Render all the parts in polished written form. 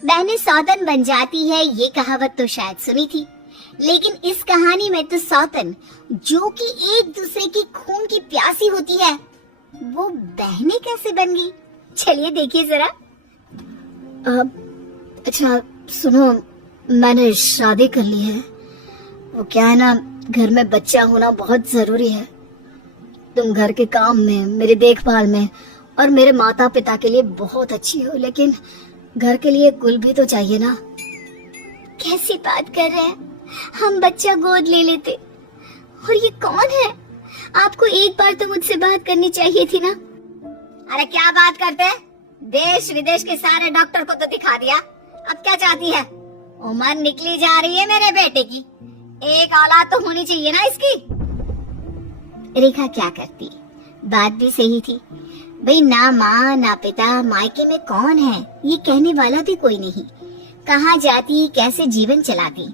बहनें सौतन बन जाती है, ये कहावत तो शायद सुनी थी, लेकिन इस कहानी में तो सौतन जो कि एक दूसरे की खून की प्यासी होती है, वो बहनें कैसे बन गई? चलिए देखिए जरा। अच्छा सुनो, मैंने शादी कर ली है। वो क्या है ना, घर में बच्चा होना बहुत जरूरी है। तुम घर के काम में, मेरी देखभाल में और मेरे माता पिता के लिए बहुत अच्छी हो, लेकिन घर के लिए कुल भी तो चाहिए ना। कैसी बात कर रहे हैं? हम बच्चा गोद ले लेते। और ये कौन है? आपको एक बार तो मुझसे बात करनी चाहिए थी ना। अरे क्या बात करते हैं? देश विदेश के सारे डॉक्टर को तो दिखा दिया, अब क्या चाहती है? उम्र निकली जा रही है मेरे बेटे की, एक औलाद तो होनी चाहिए ना इसकी। रेखा क्या करती? बात भी सही थी भाई, ना माँ ना पिता, मायके में कौन है ये कहने वाला भी कोई नहीं। कहाँ जाती, कैसे जीवन चलाती,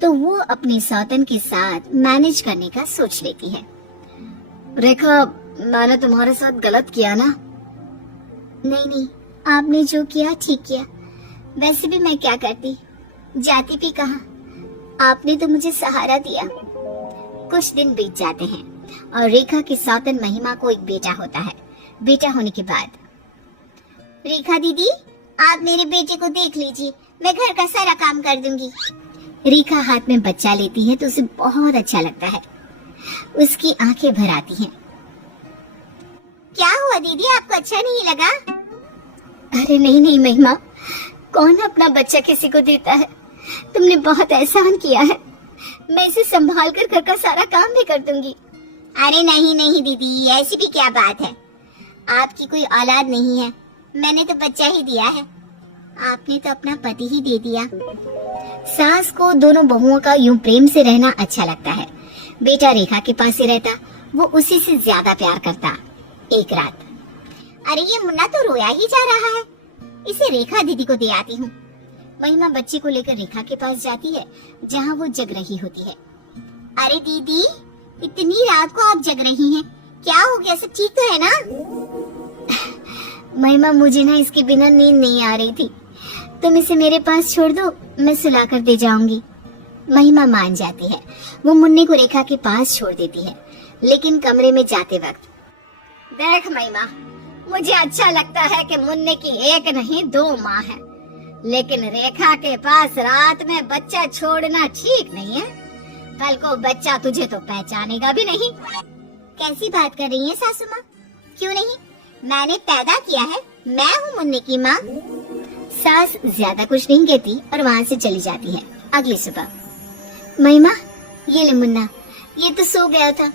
तो वो अपने सौतन के साथ मैनेज करने का सोच लेती है। रेखा, मैंने तुम्हारे साथ गलत किया ना? नहीं नहीं, आपने जो किया ठीक किया। वैसे भी मैं क्या करती, जाती भी कहाँ, आपने तो मुझे सहारा दिया। कुछ दिन बीत जाते हैं और रेखा की सौतन महिमा को एक बेटा होता है। बेटा होने के बाद, रेखा दीदी आप मेरे बेटे को देख लीजिए, मैं घर का सारा काम कर दूंगी। रेखा हाथ में बच्चा लेती है तो उसे बहुत अच्छा लगता है, उसकी आंखें भर आती हैं। क्या हुआ दीदी, आपको अच्छा नहीं लगा? अरे नहीं नहीं महिमा, कौन अपना बच्चा किसी को देता है? तुमने बहुत एहसान किया है, मैं इसे संभाल कर घर का सारा काम भी कर दूंगी। अरे नहीं नहीं दीदी, ऐसी भी क्या बात है, आपकी कोई औलाद नहीं है, मैंने तो बच्चा ही दिया है। आपने तो अपना पति ही दे दिया। सास को दोनों बहुओं का यूं प्रेम से रहना अच्छा लगता है। बेटा रेखा के पास ही रहता, वो उसी से ज्यादा प्यार करता। एक रात, अरे ये मुन्ना तो रोया ही जा रहा है, इसे रेखा दीदी को दे आती हूँ। महिमा बच्ची को लेकर रेखा के पास जाती है जहाँ वो जग रही होती है। अरे दीदी, इतनी रात को आप जग रही हैं, क्या हो गया, सब ठीक तो है ना? महिमा, मुझे ना इसके बिना नींद नहीं आ रही थी, तुम इसे मेरे पास छोड़ दो, मैं सुला कर दे जाऊंगी। महिमा मान जाती है, वो मुन्ने को रेखा के पास छोड़ देती है। लेकिन कमरे में जाते वक्त, देख महिमा, मुझे अच्छा लगता है कि मुन्ने की एक नहीं दो माँ है, लेकिन रेखा के पास रात में बच्चा छोड़ना ठीक नहीं है। कल को बच्चा तुझे तो पहचानेगा भी नहीं। कैसी बात कर रही है सासू माँ? क्यों नहीं, मैंने पैदा किया है, मैं हूँ मुन्ने की माँ। सास ज्यादा कुछ नहीं कहती और वहाँ से चली जाती है। अगली सुबह, महिमा ये ले मुन्ना, ये तो सो गया था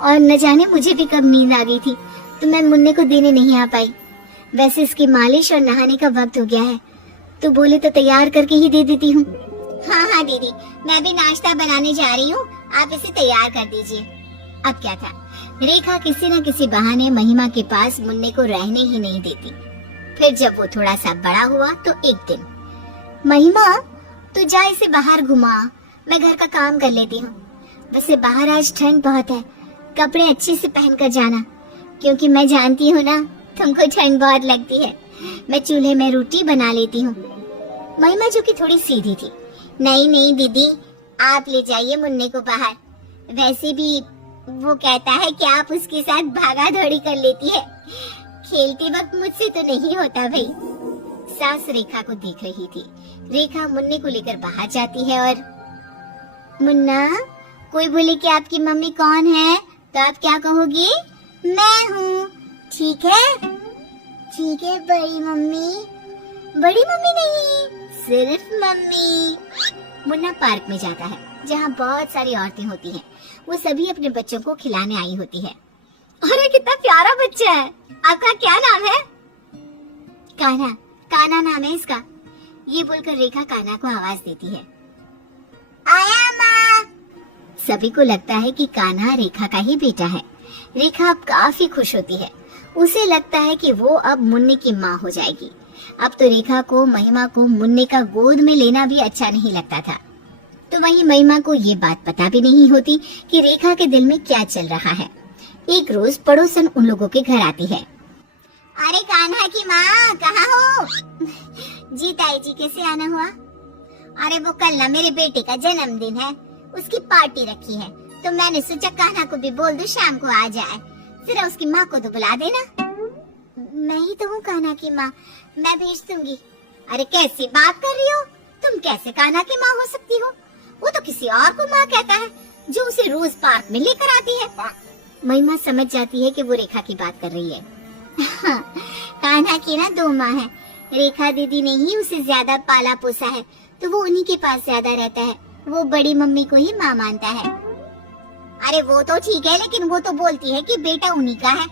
और न जाने मुझे भी कब नींद आ गई थी, तो मैं मुन्ने को देने नहीं आ पाई। वैसे इसकी मालिश और नहाने का वक्त हो गया है, तो बोले तो तैयार करके ही दे देती हूँ। हाँ हाँ दीदी, मैं भी नाश्ता बनाने जा रही हूँ, आप इसे तैयार कर दीजिए। अब क्या था, रेखा किसी न किसी बहाने महिमा के पास मुन्ने को रहने ही नहीं देती। फिर जब वो थोड़ा सा बड़ा हुआ तो एक दिन, महिमा तू जा इसे बाहर घुमा, मैं घर का काम कर लेती हूँ। वैसे बाहर आज ठंड बहुत है, कपड़े अच्छे से पहन कर जाना, क्योंकि मैं जानती हूँ ना तुमको ठंड बहुत लगती है। मैं चूल्हे में रोटी बना लेती हूँ। महिमा जो कि थोड़ी सीधी थी, नहीं नहीं दीदी, आप ले जाइए मुन्ने को बाहर, वैसे भी वो कहता है कि आप उसके साथ भागा दौड़ी कर लेती है, खेलते वक्त मुझसे तो नहीं होता भाई। सास रेखा को देख रही थी। रेखा मुन्ने को लेकर बाहर जाती है और, मुन्ना कोई बोले कि आपकी मम्मी कौन है तो आप क्या कहोगी? मैं हूँ। ठीक है, ठीक है बड़ी मम्मी। बड़ी मम्मी नहीं, सिर्फ मम्मी। मुन्ना पार्क में जाता है जहाँ बहुत सारी औरतें होती हैं, वो सभी अपने बच्चों को खिलाने आई होती है। अरे कितना प्यारा बच्चा है, आपका क्या नाम है? कान्हा, कान्हा नाम है इसका। ये बोलकर रेखा कान्हा को आवाज देती है, आया माँ। सभी को लगता है कि कान्हा रेखा का ही बेटा है। रेखा अब काफी खुश होती है, उसे लगता है कि वो अब मुन्ने की माँ हो जाएगी। अब तो रेखा को महिमा को मुन्ने का गोद में लेना भी अच्छा नहीं लगता था। तो वहीं महिमा को ये बात पता भी नहीं होती कि रेखा के दिल में क्या चल रहा है। एक रोज पड़ोसन उन लोगों के घर आती है। अरे कान्हा की माँ कहाँ हो? जी जी ताई जी, कैसे आना हुआ? अरे वो कल ना मेरे बेटे का जन्मदिन है, उसकी पार्टी रखी है, तो मैंने सोचा कान्हा को भी बोल दूं शाम को आ जाए। जरा उसकी माँ को तो बुला देना। मैं ही तो हूँ कान्हा की माँ, मैं भेज दूंगी। अरे कैसी बात कर रही हो? तुम कैसे कान्हा की माँ हो सकती हो? वो तो किसी और को माँ कहता है, जो उसे रोज पार्क में लेकर आती है। महिमा समझ जाती है कि वो रेखा की बात कर रही है। कान्हा की ना 2 माँ है, रेखा दीदी ने ही उसे ज्यादा पाला पोसा है, तो वो उन्हीं के पास ज्यादा रहता है। वो बड़ी मम्मी को ही माँ मानता है। अरे वो तो ठीक है, लेकिन वो तो बोलती है कि बेटा उन्हीं का है।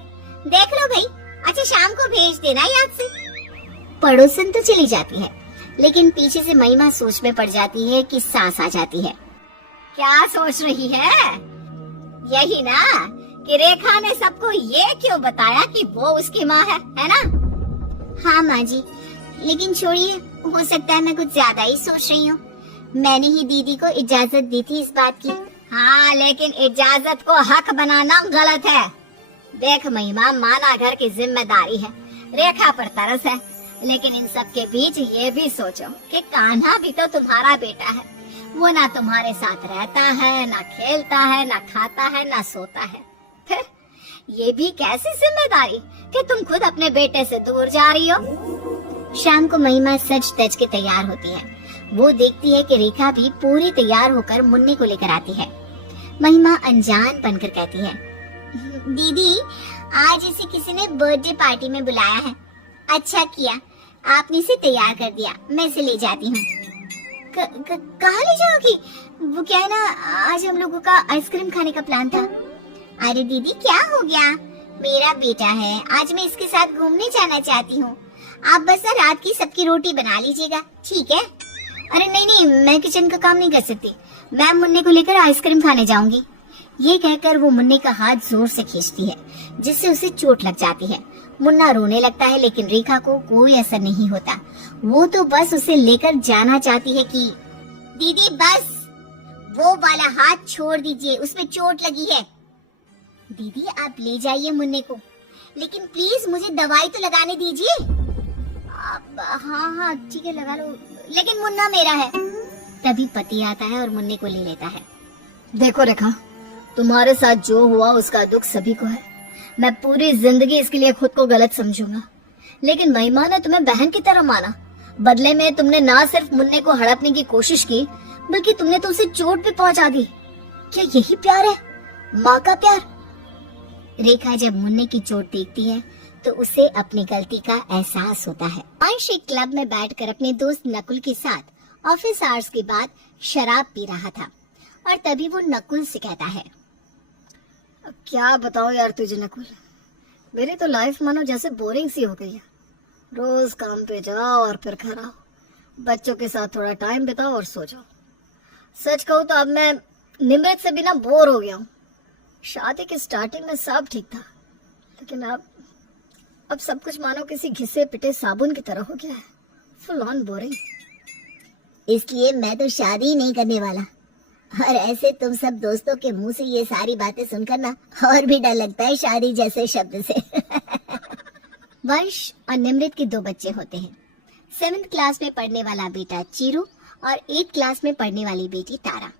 देख लो भाई, अच्छा शाम को भेज देना याद से। पड़ोसन तो चली जाती है, लेकिन पीछे से महिमा सोच में पड़ जाती है कि सांस आ जाती है। क्या सोच रही है? यही ना कि रेखा ने सबको ये क्यों बताया कि वो उसकी माँ है ना? हाँ माँ जी, लेकिन छोड़िए, हो सकता है मैं कुछ ज्यादा ही सोच रही हूँ। मैंने ही दीदी को इजाजत दी थी इस बात की। हाँ, लेकिन इजाजत को हक बनाना गलत है। देख महिमा, माना घर की जिम्मेदारी है, रेखा पर तरस है, लेकिन इन सब के बीच ये भी सोचो कि कान्हा भी तो तुम्हारा बेटा है। वो ना तुम्हारे साथ रहता है, ना खेलता है, ना खाता है, ना सोता है। फिर ये भी कैसी जिम्मेदारी कि तुम खुद अपने बेटे से दूर जा रही हो। शाम को महिमा सज धज के तैयार होती है। वो देखती है कि रेखा भी पूरी तैयार होकर मुन्ने को लेकर आती है। महिमा अनजान बनकर कहती है, दीदी आज इसे किसी ने बर्थडे पार्टी में बुलाया है। अच्छा किया आपने इसे तैयार कर दिया, मैं इसे ले जाती हूँ। कहाँ ले जाओगी? वो क्या है ना, आज हम लोगों का आइसक्रीम खाने का प्लान था। अरे दीदी क्या हो गया, मेरा बेटा है, आज मैं इसके साथ घूमने जाना चाहती हूँ। आप बस ना रात की सबकी रोटी बना लीजिएगा, ठीक है? अरे नहीं, मैं किचन का काम नहीं कर सकती, मैं मुन्ने को लेकर आइसक्रीम खाने जाऊंगी। ये कहकर वो मुन्ने का हाथ जोर से खींचती है, जिससे उसे चोट लग जाती है। मुन्ना रोने लगता है, लेकिन रेखा को कोई असर नहीं होता। वो तो बस उसे लेकर जाना चाहती है कि दीदी बस वो वाला हाथ छोड़ दीजिए, उसमें चोट लगी है। दीदी आप ले जाइए मुन्ने को, लेकिन प्लीज मुझे दवाई तो लगाने दीजिए। हाँ ठीक है लगा लो, लेकिन मुन्ना मेरा है। तभी पति आता है और मुन्ने को ले लेता है। देखो रेखा, तुम्हारे साथ जो हुआ उसका दुख सभी को है। मैं पूरी जिंदगी इसके लिए खुद को गलत समझूंगा, लेकिन महिमा ने तुम्हें बहन की तरह माना। बदले में तुमने ना सिर्फ मुन्ने को हड़पने की कोशिश की, बल्कि तुमने तो उसे चोट भी पहुंचा दी। क्या यही प्यार है, माँ का प्यार? रेखा जब मुन्ने की चोट देखती है तो उसे अपनी गलती का एहसास होता है। अंश एक क्लब में बैठकर अपने दोस्त नकुल के साथ ऑफिस आवर्स के बाद शराब पी रहा था, और तभी वो नकुल से कहता है, अब क्या बताओ यार तुझे नकुल, मेरी तो लाइफ मानो जैसे बोरिंग सी हो गई है। रोज काम पे जाओ और फिर घर आओ, बच्चों के साथ थोड़ा टाइम बिताओ और सो जाओ। सच कहूँ तो अब मैं निमृत से बिना बोर हो गया हूँ। शादी की स्टार्टिंग में सब ठीक था, लेकिन अब सब कुछ मानो किसी घिसे पिटे साबुन की तरह हो गया है। Full on boring. इसलिए मैं तो शादी ही नहीं करने वाला। और ऐसे तुम सब दोस्तों के मुंह से ये सारी बातें सुनकर ना और भी डर लगता है शादी जैसे शब्द से। वंश और निमृत के 2 बच्चे होते हैं। 7th क्लास में पढ़ने वाला बेटा चीरू और 8th क्लास में पढ़ने वाली बेटी तारा।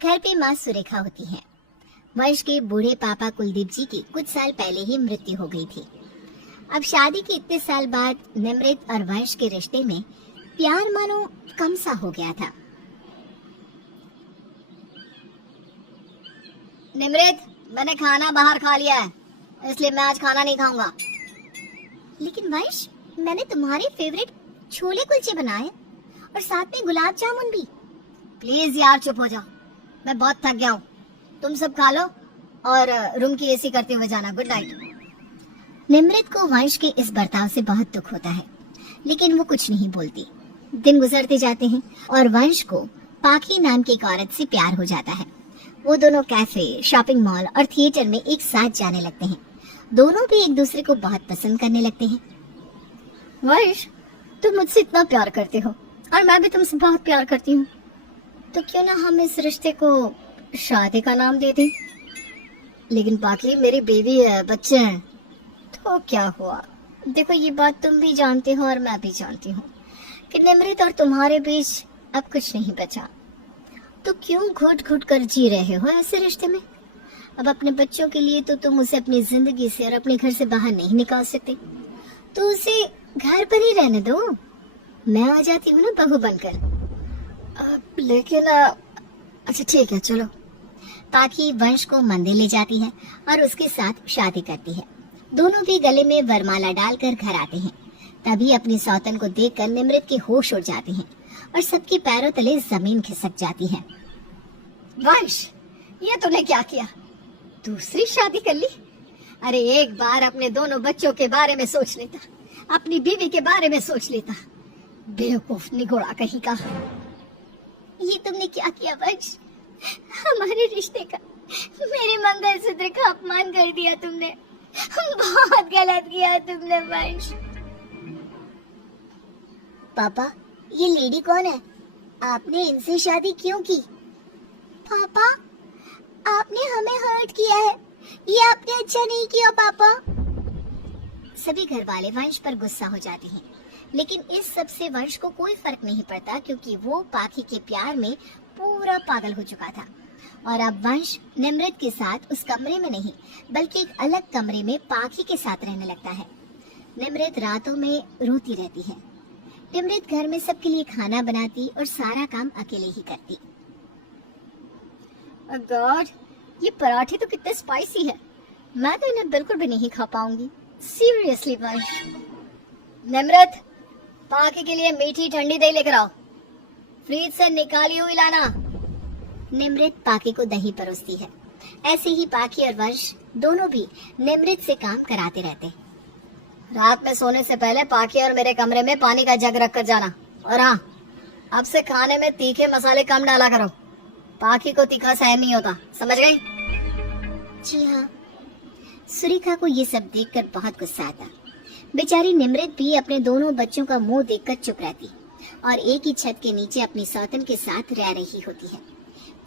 घर पे माँ सुरेखा होती है। वंश के बूढ़े पापा कुलदीप जी की कुछ साल पहले ही मृत्यु हो गई थी। अब शादी के इतने साल बाद निमृत और वंश के रिश्ते में प्यार मानो कम सा हो गया था। निमृत, मैंने खाना बाहर खा लिया है, इसलिए मैं आज खाना नहीं खाऊंगा। लेकिन वंश, मैंने तुम्हारे फेवरेट छोले कुलचे बनाए और साथ में गुलाब जामुन भी। प्लीज यार चुप हो जाओ, मैं बहुत थक गया हूँ। तुम सब खा लो और रूम की एसी करते हुए जाना। Good night. निमृत को वंश के इस बर्ताव से बहुत दुख होता है, लेकिन वो कुछ नहीं बोलती। दिन गुजरते जाते हैं और वंश को पाखी नाम की एक औरत से प्यार हो जाता है। वो दोनों कैफे, शॉपिंग मॉल और थिएटर में एक साथ जाने लगते हैं। दोनों भी एक दूसरे को बहुत पसंद करने लगते हैं। वंश, तुम मुझसे इतना प्यार करते हो और मैं भी तुमसे बहुत प्यार करती हूँ, तो क्यों ना हम इस रिश्ते को शादी का नाम दे दें? लेकिन बाकी मेरी बीवी है, बच्चे हैं, तो क्या हुआ? देखो ये बात तुम भी जानते हो और मैं भी जानती हूँ। कि निमृत और तुम्हारे बीच अब कुछ नहीं बचा। तो क्यों घुट घुट कर जी रहे हो ऐसे रिश्ते में? अब अपने बच्चों के लिए तो तुम उसे अपनी जिंदगी से और अपने घर से बाहर नहीं निकाल सकते, तो उसे घर पर ही रहने दो। मैं आ जाती हूँ ना बहू बनकर। लेकिन अच्छा ठीक है, चलो। पाखी वंश को मंदिर ले जाती है और उसके साथ शादी करती है। दोनों भी गले में वरमाला डालकर घर आते हैं। तभी अपनी सौतन को देखकर निमृत के होश उड़ जाते हैं और सबके पैरों तले जमीन खिसक जाती है। वंश, ये तूने क्या किया? दूसरी शादी कर ली? अरे एक बार अपने दोनों बच्चों के बारे में सोच लेता, अपनी बीवी के बारे में सोच लेता। बेवकूफ निगोड़ा कहीं का। ये तुमने क्या किया वंश? हमारे रिश्ते का, मेरे मंगलसूत्र का अपमान कर दिया तुमने। बहुत गलत किया तुमने वंश। पापा, ये लेडी कौन है? आपने इनसे शादी क्यों की? पापा, आपने हमें हर्ट किया है। ये आपने अच्छा नहीं किया पापा। सभी घर वाले वंश पर गुस्सा हो जाते हैं, लेकिन इस सब से वंश को कोई फर्क नहीं पड़ता क्योंकि वो पाखी के प्यार में पूरा पागल हो चुका था। और अब वंश निमृत के साथ उस कमरे में नहीं बल्कि एक अलग कमरे में पाखी के साथ रहने लगता है। निमृत रातों में रोती रहती है। निमृत घर में सबके लिए खाना बनाती और सारा काम अकेले ही करती। गॉड, ये पराठे तो कितने स्पाइसी है। मैं तो इन्हें बिल्कुल भी नहीं खा पाऊंगी। सीरियसली वंश। निमृत, पाखी के लिए मीठी ठंडी दही लेकर आओ। फ्रिज से निकाली हुई लाना। निमृत पाखी को दही परोसती है। ऐसे ही पाखी और वंश दोनों भी निमृत से काम कराते रहते। रात में सोने से पहले पाखी और मेरे कमरे में पानी का जग रख कर जाना। और हाँ, अब से खाने में तीखे मसाले कम डाला करो। पाखी को तीखा सहन नहीं होता, समझ गई? जी हाँ। सुरेखा को ये सब देखकर बहुत गुस्सा आता। बेचारी निमृत भी अपने दोनों बच्चों का मुंह देखकर चुप रहती और एक ही छत के नीचे अपनी सौतन के साथ रह रही होती है।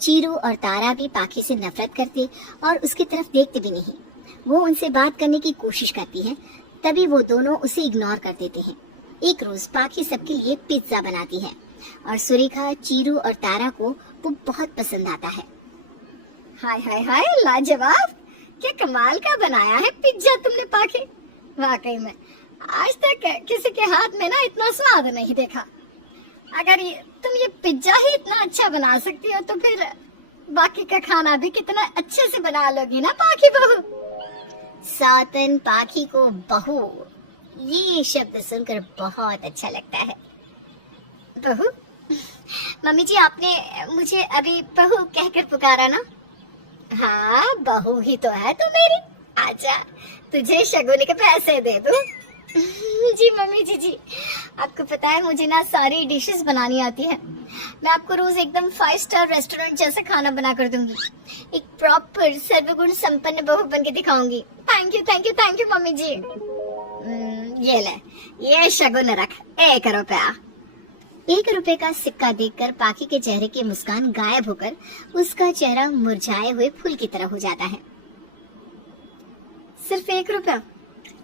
चीरू और तारा भी पाखी से नफरत करते और उसकी तरफ देखते भी नहीं। वो उनसे बात करने की कोशिश करती है, तभी वो दोनों उसे इग्नोर कर देते हैं। एक रोज पाखी सबके लिए पिज्जा बनाती है और सुरेखा, चीरू और तारा को वो बहुत पसंद आता है। हाय हाय हाय, लाजवाब! क्या कमाल का बनाया है पिज्जा तुमने पाखी। वाकई में आज तक किसी के हाथ में ना इतना स्वाद नहीं देखा। अगर तुम ये पिज्जा ही इतना अच्छा बना सकती हो तो फिर बाकी का खाना भी कितना अच्छे से बना लोगी ना पाखी बहू। सौतन पाखी को बहू, ये शब्द सुनकर बहुत अच्छा लगता है। बहू? मम्मी जी, आपने मुझे अभी बहू कहकर पुकारा ना? हाँ, बहू ही तो है तू मेरी। आजा, तुझे शगुन के पैसे दे दूं। जी मम्मी जी, आपको पता है मुझे ना सारी डिशेस बनानी आती है। मैं आपको रोज एकदम 5 स्टार रेस्टोरेंट जैसा खाना बना कर दूंगी। एक प्रॉपर सर्वगुण संपन्न बहू बन के दिखाऊंगी। Thank you thank you thank you mummy ji. ये ले, ये शगुन रख, 1 रुपया। 1 रुपए का सिक्का देखकर पाखी के चेहरे की मुस्कान गायब होकर उसका चेहरा मुरझाए हुए फूल की तरह हो जाता है। सिर्फ 1 रुपया?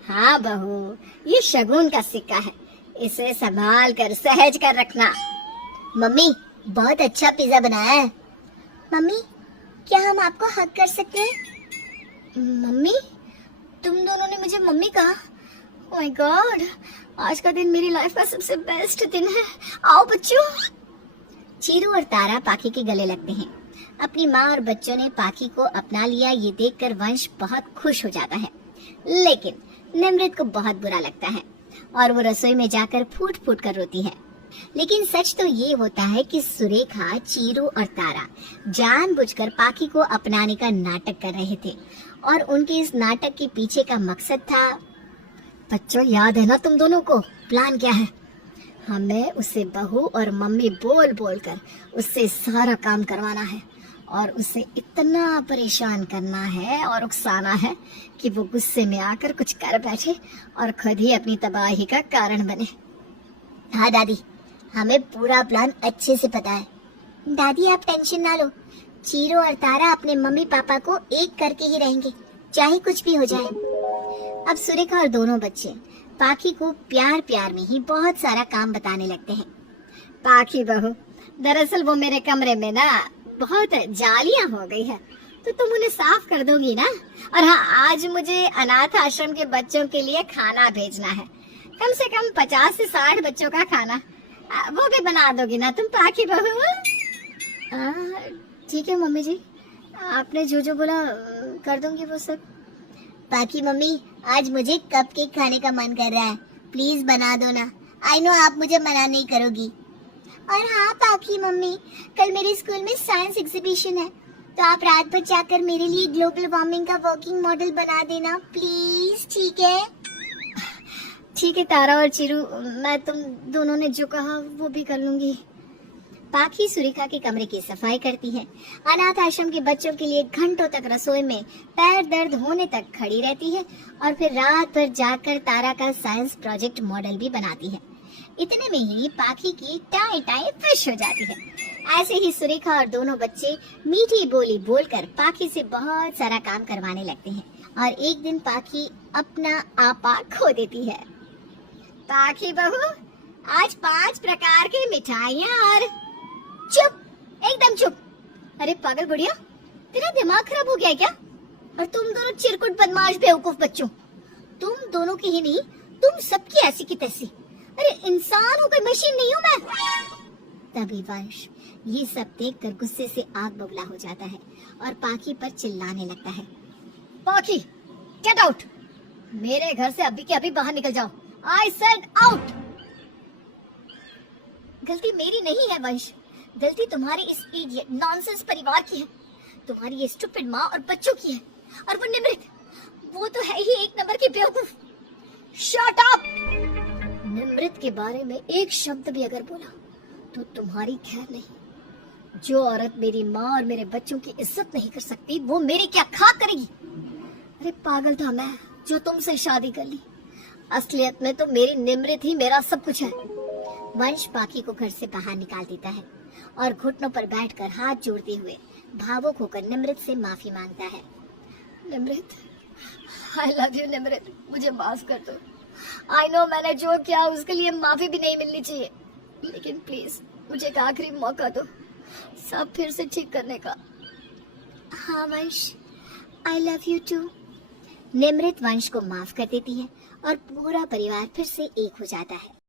हाँ बहू, ये शगुन का सिक्का है, इसे संभाल कर सहज कर रखना। मम्मी, बहुत अच्छा पिज्जा बनाया है। मम्मी, क्या हम आपको हग कर सकते हैं? मम्मी? तुम दोनों ने मुझे मम्मी कहा? ओह माय गॉड, आज का दिन मेरी लाइफ का सबसे बेस्ट दिन है। आओ बच्चों। चीरू और तारा पाखी के गले लगते हैं। अपनी माँ और बच्चों ने पाखी को अपना लिया ये देखकर वंश बहुत खुश हो जाता है, लेकिन निमृत को बहुत बुरा लगता है और वो रसोई में जाकर फूट फूट कर रोती है। लेकिन सच तो ये होता है कि सुरेखा, चीरू और तारा जानबूझकर पाखी को अपनाने का नाटक कर रहे थे और उनके इस नाटक के पीछे का मकसद था। बच्चों, याद है ना तुम दोनों को प्लान क्या है? हमें उसे बहू और मम्मी बोल बोल कर उससे सारा काम करवाना है और उसे इतना परेशान करना है और उकसाना है कि वो गुस्से में आकर कुछ कर बैठे और खुद ही अपनी तबाही का कारण बने। हाँ दादी, हमें पूरा प्लान अच्छे से पता है। दादी आप टेंशन ना लो, चीरू और तारा अपने मम्मी पापा को एक करके ही रहेंगे, चाहे कुछ भी हो जाए। अब सुरेखा और दोनों बच्चे पाखी को प्यार प्यार में ही बहुत सारा काम बताने लगते हैं। पाखी बहू, दरअसल वो मेरे कमरे में ना बहुत जालियां हो गई है, तो तुम उन्हें साफ कर दोगी ना? और हाँ, आज मुझे अनाथ आश्रम के बच्चों के लिए खाना भेजना है, कम से कम 50 से 60 बच्चों का खाना। वो भी बना दोगी ना तुम पाखी बहू? ठीक है मम्मी जी, आपने जो जो बोला कर दूंगी वो सब। पाखी मम्मी, आज मुझे कपकेक खाने का मन कर रहा है, प्लीज बना दो ना। आई नो आप मुझे मना नहीं करोगी। और हाँ पाखी मम्मी, कल मेरे स्कूल में साइंस एग्जीबिशन है, तो आप रात भर जाकर मेरे लिए ग्लोबल वार्मिंग का वर्किंग मॉडल बना देना प्लीज, ठीक है? ठीक है तारा और चिरू, मैं तुम दोनों ने जो कहा वो भी कर लूंगी। पाखी सुरेखा के कमरे की सफाई करती है, अनाथ आश्रम के बच्चों के लिए घंटों तक रसोई में पैर दर्द होने तक खड़ी रहती है और फिर रात भर जाकर तारा का साइंस प्रोजेक्ट मॉडल भी बनाती है। इतने में ही पाखी की टाई टाई फिश हो जाती है। ऐसे ही सुरेखा और दोनों बच्चे मीठी बोली बोलकर पाखी से बहुत सारा काम करवाने लगते हैं और एक दिन पाखी अपना आपा खो देती है। पाखी बहू, आज 5 प्रकार की मिठाइयाँ और... चुप, एकदम चुप। अरे पागल बुढ़िया, तेरा दिमाग खराब हो गया है क्या? और तुम दोनों चिरकुट बदमाश बेवकूफ बच्चों, तुम दोनों की ही नहीं, तुम सबकी ऐसी की तैसी। अरे इंसान हो, कोई मशीन नहीं हूँ मैं। तभी वंश ये सब देखकर गुस्से से आग बबूला हो जाता है और पाखी पर चिल्लाने लगता है। पाखी, गेट आउट! मेरे घर से अभी के अभी बाहर निकल जाओ। I said out! गलती मेरी नहीं है वंश, गलती तुम्हारे इस इडियट नॉनसेंस परिवार की है, तुम्हारी ये स्टूपिड माँ और बच्चों की है। और वो निमृत, वो तो है ही एक नंबर की बेवकूफ। Shut up! निमृत के बारे में एक शब्द भी अगर बोला तो तुम्हारी खैर नहीं। जो औरत मेरी माँ और मेरे बच्चों की इज्जत नहीं कर सकती, वो मेरी क्या खाक करेगी? अरे पागल था मैं जो तुमसे शादी कर ली। असलियत में तो मेरी निमृत ही मेरा सब कुछ है। वंश पाखी को घर से बाहर निकाल देता है और घुटनों पर बैठकर हाथ जोड़ते हुए भावुक होकर निमृत से माफी मांगता है। निमृत, आई लव यू निमृत, मुझे माफ कर दो। आई नो मैंने जो किया उसके लिए माफी भी नहीं मिलनी चाहिए, लेकिन प्लीज मुझे एक आखिरी मौका दो सब फिर से ठीक करने का। हाँ Vansh, I love you too. Nimrit Vansh को माफ कर देती है और पूरा परिवार फिर से एक हो जाता है।